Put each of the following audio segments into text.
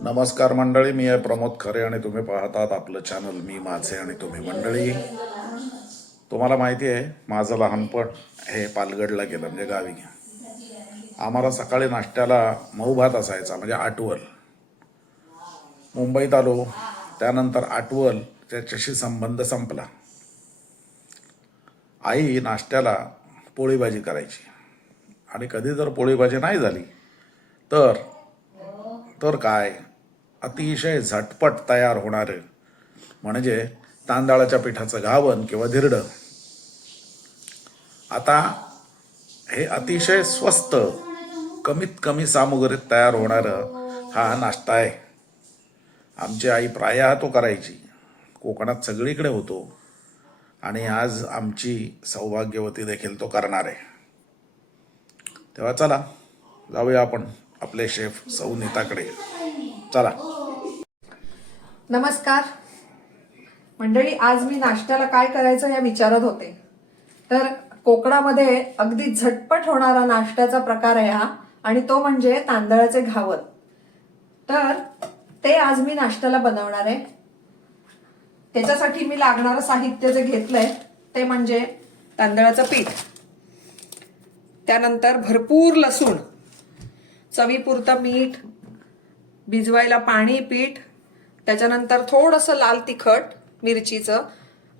नमस्कार मंडळी मी आहे प्रमोद खरे आणि तुम्ही पाहतात आपलं चॅनल मी माझे आणि तुम्ही मंडळी. तुम्हाला माहिती आहे माझं लहानपण हे पालगडला गेलं म्हणजे गावी आम्हाला सकाळी नाश्त्याला मऊ भात असायचा म्हणजे आटवल. मुंबईत आलो त्यानंतर आटवल त्याच्याशी संबंध संपला. आई नाश्त्याला पोळी भाजी करायची. आणि कधी जर पोळी भाजी नाही झाली तर तर काय? अतिशय झटपट तयार होणारं. म्हणजे तांदळाच्या पिठाचं घावन किंवा धिरडं. आता हे अतिशय स्वस्त कमीत कमी सामुग्रीत तयार होणारं हा नाश्ता आहे. आमची आई प्रायः तो करायची. कोकणात सगळीकडे होतो. आणि आज आमची सौभाग्यवती देखील तो करणार आहे. तेव्हा चला जाऊया आपण आपले शेफ सौनिताकडे. चला. नमस्कार. मंडळी आज मी नाश्त्याला काय करायचं या विचारत होते. तर कोकणामध्ये अगदी झटपट होणारा नाश्त्याचा प्रकार आहे हा आणि तो म्हणजे तांदळाचे घावत. तर ते आज मी नाश्त्याला बनवणार आहे. त्याच्यासाठी मी लागणारं साहित्य जे घेतलंय ते म्हणजे तांदळाचं पीठ. त्यानंतर भरपूर लसूण चवीपुरतं मीठ भिजवायला पाणी पीठ त्याच्यानंतर थोडंसं लाल तिखट मिरचीचं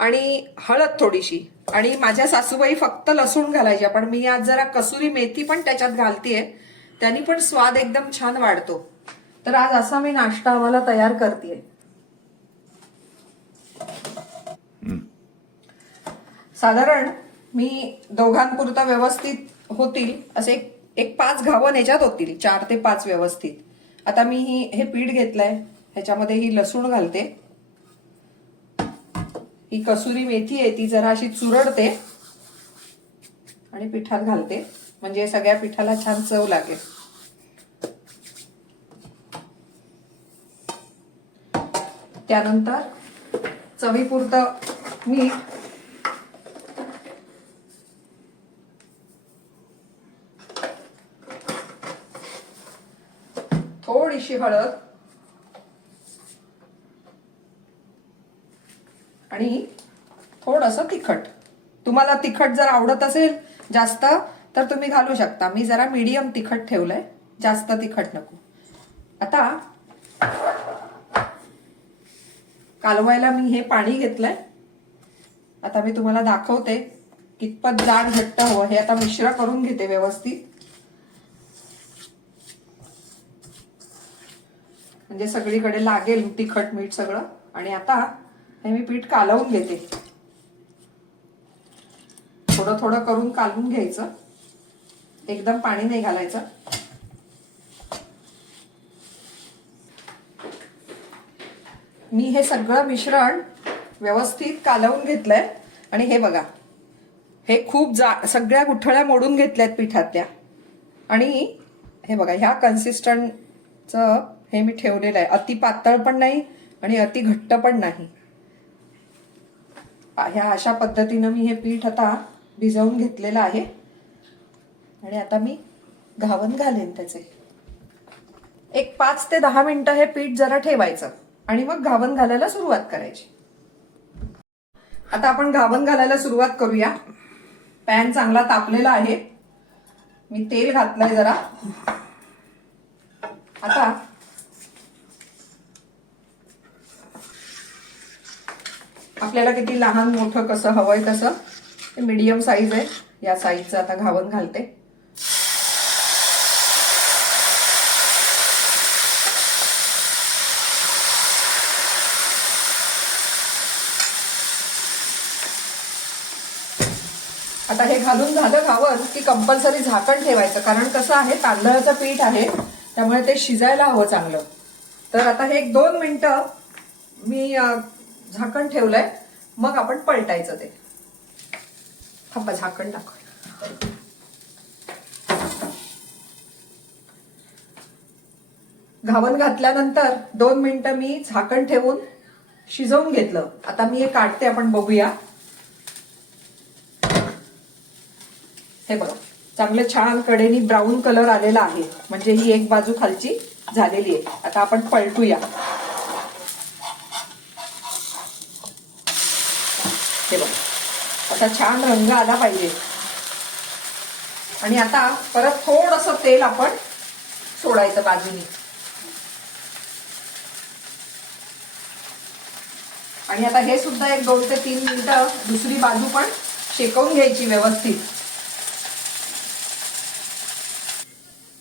आणि हळद थोडीशी. आणि माझ्या सासूबाई फक्त लसूण घालायच्या पण मी आज जरा कसुरी मेथी पण त्याच्यात घालतीये. त्यांनी पण स्वाद एकदम छान वाढतो. तर आज असा मी नाश्ता आम्हाला तयार करते साधारण मी दोघांपुरता व्यवस्थित होतील असे एक- एक पाच घावन याच्यात होतील चार ते पाच व्यवस्थित. आता मी ही हे पीठ घेतलंय. ह्याच्यामध्ये ही लसूण घालते. ही कसुरी मेथी आहे ती जरा अशी चुरडते आणि पिठात घालते. म्हणजे सगळ्या पिठाला छान चव लागेल. त्यानंतर चवीपुरतं मीठ. थोडीशी हळद. आणि थोडंसं तिखट. तुम्हाला तिखट जर आवडत असेल जास्त तर तुम्ही घालू शकता. मी जरा मीडियम तिखट ठेवलंय. जास्त तिखट नको. आता कालवायला मी हे पाणी घेतलंय. आता मी तुम्हाला दाखवते कितपत जाड घट्ट हवं. हे आता मिश्र करून घेते व्यवस्थित. म्हणजे सगळीकडे लागेल तिखट मीठ सगळं. आणि आता हे मी पीठ कालवून घेते. थोडं थोडं करून कालवून घ्यायचं. एकदम पाणी नाही घालायचं. मी हे सगळं मिश्रण व्यवस्थित कालवून घेतलंय. आणि हे बघा हे खूप जा सगळ्या गुठळ्या मोडून घेतल्यात पिठातल्या. आणि हे बघा ह्या कन्सिस्टंटचं हे मी ठेवलेलं आहे. अति पातळ पण नाही आणि अति घट्ट पण नाही. ह्या अशा पद्धतीनं मी हे पीठ आता भिजवून घेतलेलं आहे. आणि आता मी घावन घालेन त्याचे. एक पाच ते दहा मिनटं हे पीठ जरा ठेवायचं आणि मग घावन घालायला सुरुवात करायची. आता आपण घावन घालायला सुरुवात करूया. पॅन चांगला तापलेला आहे. मी तेल घातलंय जरा. आता आपल्याला किती लहान मोठं कसं हवंय तसं मीडियम साईज आहे. या साईजचं आता घावन घालते. आता हे घालून झालं घावन की कंपल्सरी झाकण ठेवायचं. कारण कसं आहे तांदळाचं पीठ आहे त्यामुळे ते शिजायला हवं चांगलं. तर आता हे एक दोन मिनिटं मी झाकण ठेवलंय. मग आपण पलटायचं ते. थांबा झाकण टाक घावन घातल्यानंतर दोन मिनिटं मी झाकण ठेवून शिजवून घेतलं. आता मी हे काढते आपण बघूया. हे बघा चांगलं छान कडेनी ब्राऊन कलर आलेला आहे. म्हणजे ही एक बाजू खालची झालेली आहे. आता आपण पलटूया हे बघ असा छान रंग आला पाहिजे. आणि आता परत थोडस तेल आपण सोडायचं बाजूनी. आणि आता हे सुद्धा एक दोन ते तीन मिनिटं दुसरी बाजू पण शेकवून घ्यायची व्यवस्थित.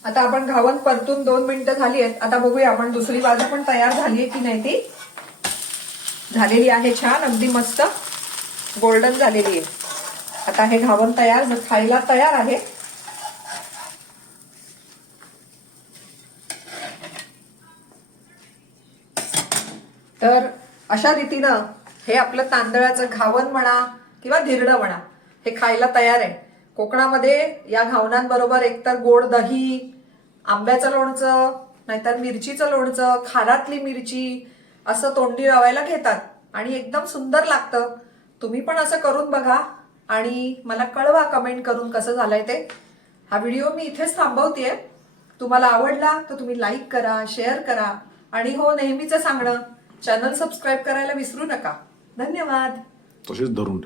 आता आपण घावन परतून दोन मिनिटं झाली आहेत. आता बघूया आपण दुसरी बाजू पण तयार झाली आहे की नाही ती. झालेली आहे छान अगदी मस्त. गोल्डन झालेली आहे. आता हे घावन तयार खायला तयार आहे. तर अशा रीतीनं हे आपलं तांदळाचं घावन म्हणा किंवा धिरडं म्हणा हे खायला तयार आहे. कोकणामध्ये या घावनांबरोबर एकतर गोड दही आंब्याचं लोणचं नाहीतर मिरचीचं लोणचं खारातली मिरची असं तोंडी लावायला घेतात आणि एकदम सुंदर लागतं. तुम्ही पण असं करून बघा आणि मला कळवा कमेंट करून कसं झालंय ते. हा व्हिडिओ मी इथेच थांबवतेय. तुम्हाला आवडला तर तुम्ही लाईक करा शेअर करा आणि हो नेहमीचं सांगणं चॅनल सबस्क्राईब करायला विसरू नका. धन्यवाद. तसेच धरून ठेव.